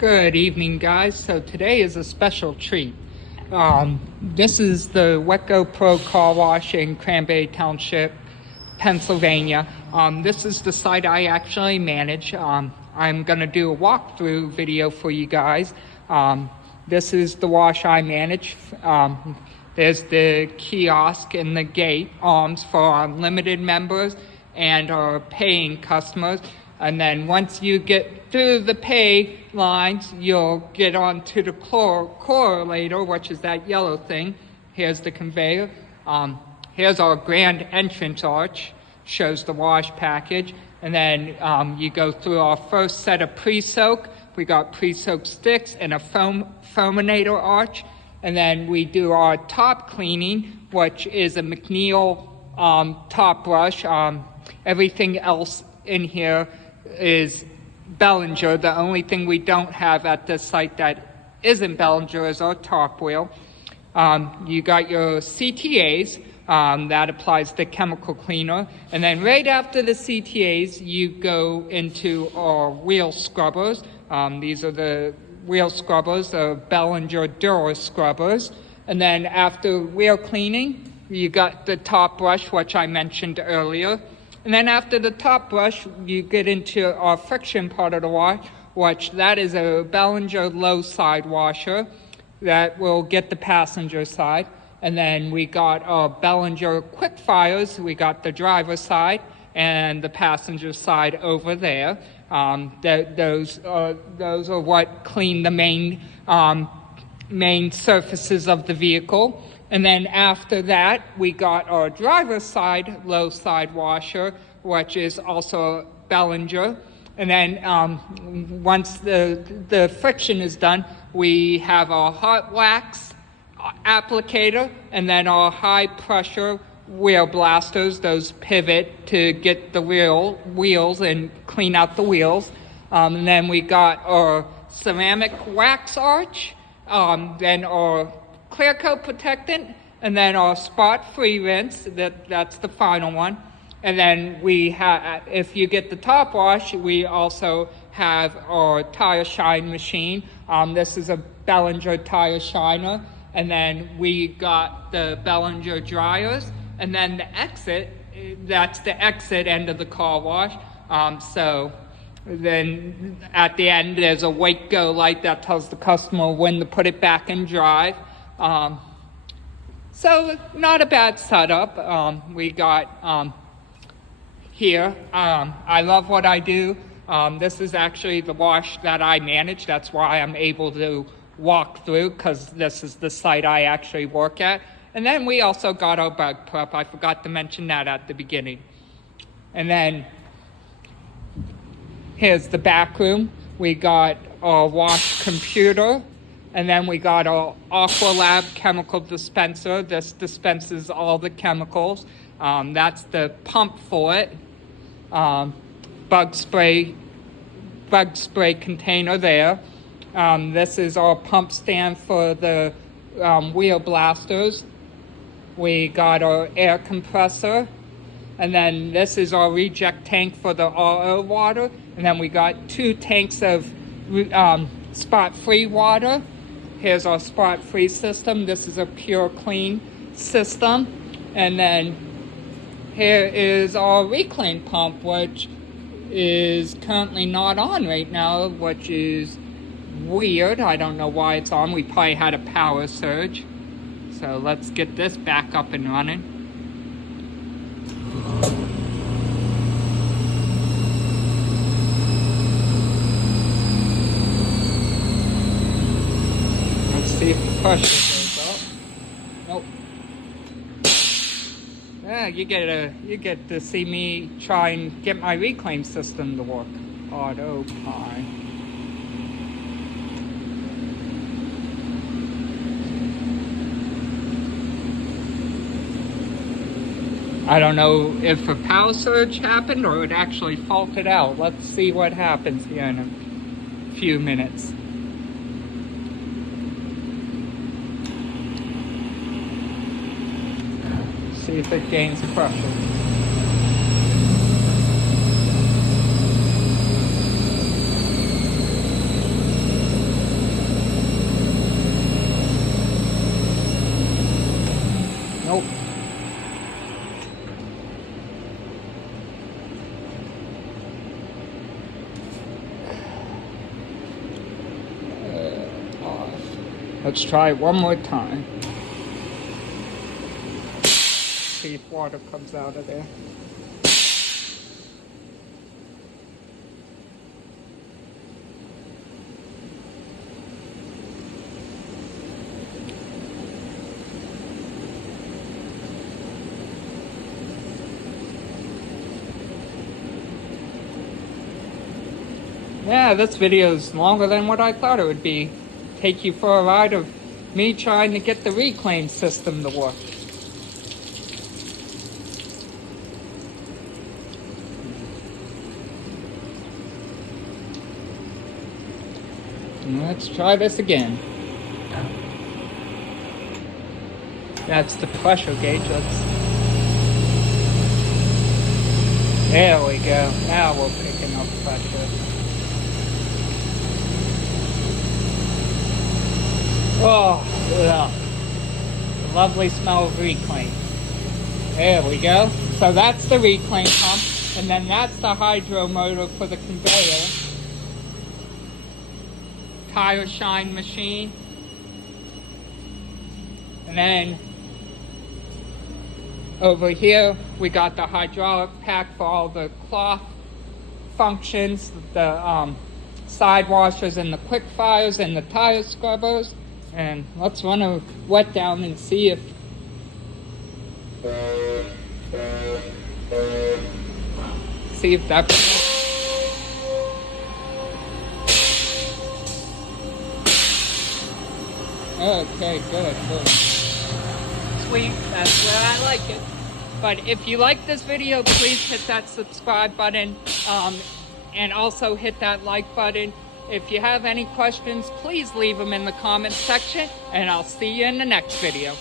Good evening, guys. So today is a special treat. This is the Wetco Pro Car Wash in Cranberry Township, Pennsylvania. This is the site I actually manage. I'm going to do a walkthrough video for you guys. This is the wash I manage. There's the kiosk and the gate arms for our limited members and our paying customers. And then once you get through the pay lines, you'll get onto the correlator, which is that yellow thing. Here's the conveyor. Here's our grand entrance arch, shows the wash package. And then you go through our first set of pre-soak. We got pre-soak sticks and a foaminator arch. And then we do our top cleaning, which is a McNeil top brush. Everything else in here is Bellinger. The only thing we don't have at this site that isn't Bellinger is our top wheel. You got your CTAs, that applies the chemical cleaner. And then right after the CTAs, you go into our wheel scrubbers. These are the wheel scrubbers, the Bellinger Dura scrubbers. And then after wheel cleaning, you got the top brush, which I mentioned earlier. And then after the top brush, you get into our friction part of the wash, which that is a Bellinger low side washer that will get the passenger side. And then we got our Bellinger quick fires. We got the driver side and the passenger side over there. Those are what clean the main surfaces of the vehicle. And then after that, we got our driver's side low side washer, which is also Bellinger. And then once the friction is done, we have our hot wax applicator and then our high pressure wheel blasters, those pivot to get the wheels and clean out the wheels. And then we got our ceramic wax arch, then our clear coat protectant, and then our spot-free rinse. That's the final one. And then we have, if you get the top wash, we also have our tire shine machine. This is a Bellinger tire shiner. And then we got the Bellinger dryers. And then the exit, that's the exit end of the car wash. So then at the end, there's a wait go light that tells the customer when to put it back in drive. So not a bad setup. We got here. I love what I do. This is actually the wash that I manage. That's why I'm able to walk through, because this is the site I actually work at. And then we also got our bug prep. I forgot to mention that at the beginning. And then here's the back room. We got our wash computer. And then we got our Aqualab chemical dispenser. This dispenses all the chemicals. That's the pump for it. Bug spray container there. This is our pump stand for the wheel blasters. We got our air compressor. And then this is our reject tank for the RO water. And then we got 2 tanks of spot-free water. Here's our spot-free system. This is a pure clean system. And then here is our reclaim pump, which is currently not on right now, which is weird. I don't know why it's on. We probably had a power surge. So let's get this back up and running. See if the pressure goes up. Nope. Yeah, you get to see me try and get my reclaim system to work. Autopilot. I don't know if a power surge happened or it actually faulted out. Let's see what happens here in a few minutes. See if it gains pressure. Let's try it one more time. See if water comes out of there. Yeah, this video is longer than what I thought it would be. Take you for a ride of me trying to get the reclaim system to work. Let's try this again. That's the pressure gauge. There we go. Now we're picking up pressure. Oh, yeah. The lovely smell of reclaim. There we go. So that's the reclaim pump, and then that's the hydro motor for the conveyor. Tire shine machine. And then over here we got the hydraulic pack for all the cloth functions, the side washers and the quick fires and the tire scrubbers. And let's run a wet down and see if that. Okay, good. Sweet, that's where I like it. But if you like this video, please hit that subscribe button, and also hit that like button. If you have any questions, please leave them in the comments section, and I'll see you in the next video.